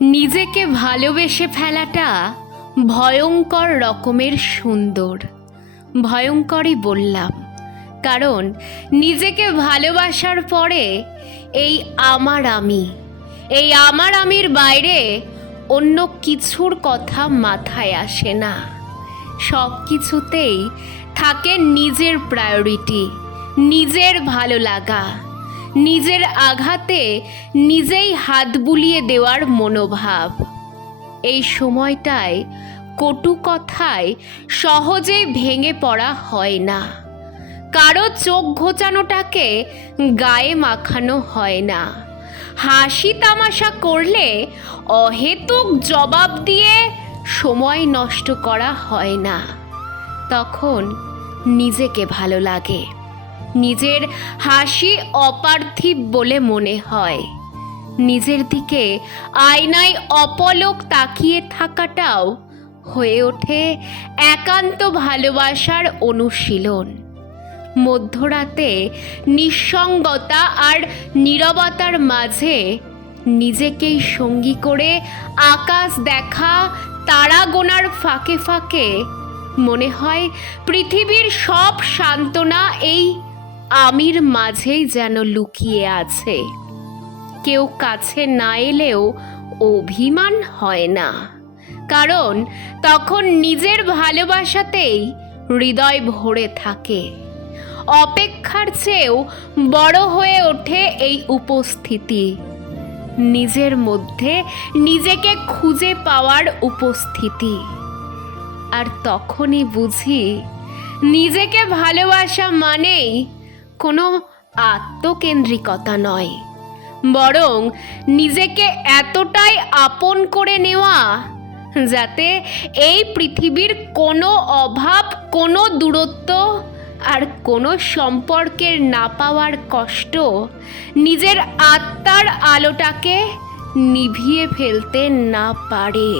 নিজেকে ভালোবেসে ফেলাটা ভয়ঙ্কর রকমের সুন্দর। ভয়ঙ্করই বললাম, কারণ নিজেকে ভালোবাসার পরে এই আমার আমির বাইরে অন্য কিছুর কথা মাথায় আসে না। সব কিছুতেই থাকে নিজের প্রায়োরিটি, নিজের ভালো লাগা, নিজের আঘাতে নিজেই হাত বুলিয়ে দেওয়ার মনোভাব। এই সময়টায় কটু কথায় সহজে ভেঙে পড়া হয় না, কারো চোখ ঘোচানোটাকে গায়ে মাখানো হয় না, হাসি তামাশা করলে অহেতুক জবাব দিয়ে সময় নষ্ট করা হয় না। তখন নিজেকে ভালো লাগে, নিজের হাসি অপার্থিব বলে মনে হয়। নিজের দিকে আয়নায় অপলক তাকিয়ে থাকাটাও হয়ে ওঠে একান্ত ভালোবাসার অনুশীলন। মধ্যরাতে নিঃসঙ্গতা আর নীরবতার মাঝে নিজেকেই সঙ্গী করে আকাশ দেখা, তারা গোনার ফাঁকে ফাঁকে মনে হয় পৃথিবীর সব সান্ত্বনা এই আমির মাঝেই যেন লুকিয়ে আছে। কেউ কাছে না এলেও অভিমান হয় না, কারণ তখন নিজের ভালোবাসাতেই হৃদয় ভরে থাকে। অপেক্ষার চেয়েও বড় হয়ে ওঠে এই উপস্থিতি, নিজের মধ্যে নিজেকে খুঁজে পাওয়ার উপস্থিতি। আর তখনই বুঝি নিজেকে ভালোবাসা মানেই কোনো আত্মকেন্দ্রিকতা নয়, বরং নিজেকে এতটাই আপন করে নেওয়া যাতে এই পৃথিবীর কোনো অভাব, কোনো দূরত্ব আর কোনো সম্পর্কের না পাওয়ার কষ্ট নিজের আত্মার আলোটাকে নিভিয়ে ফেলতে না পারে।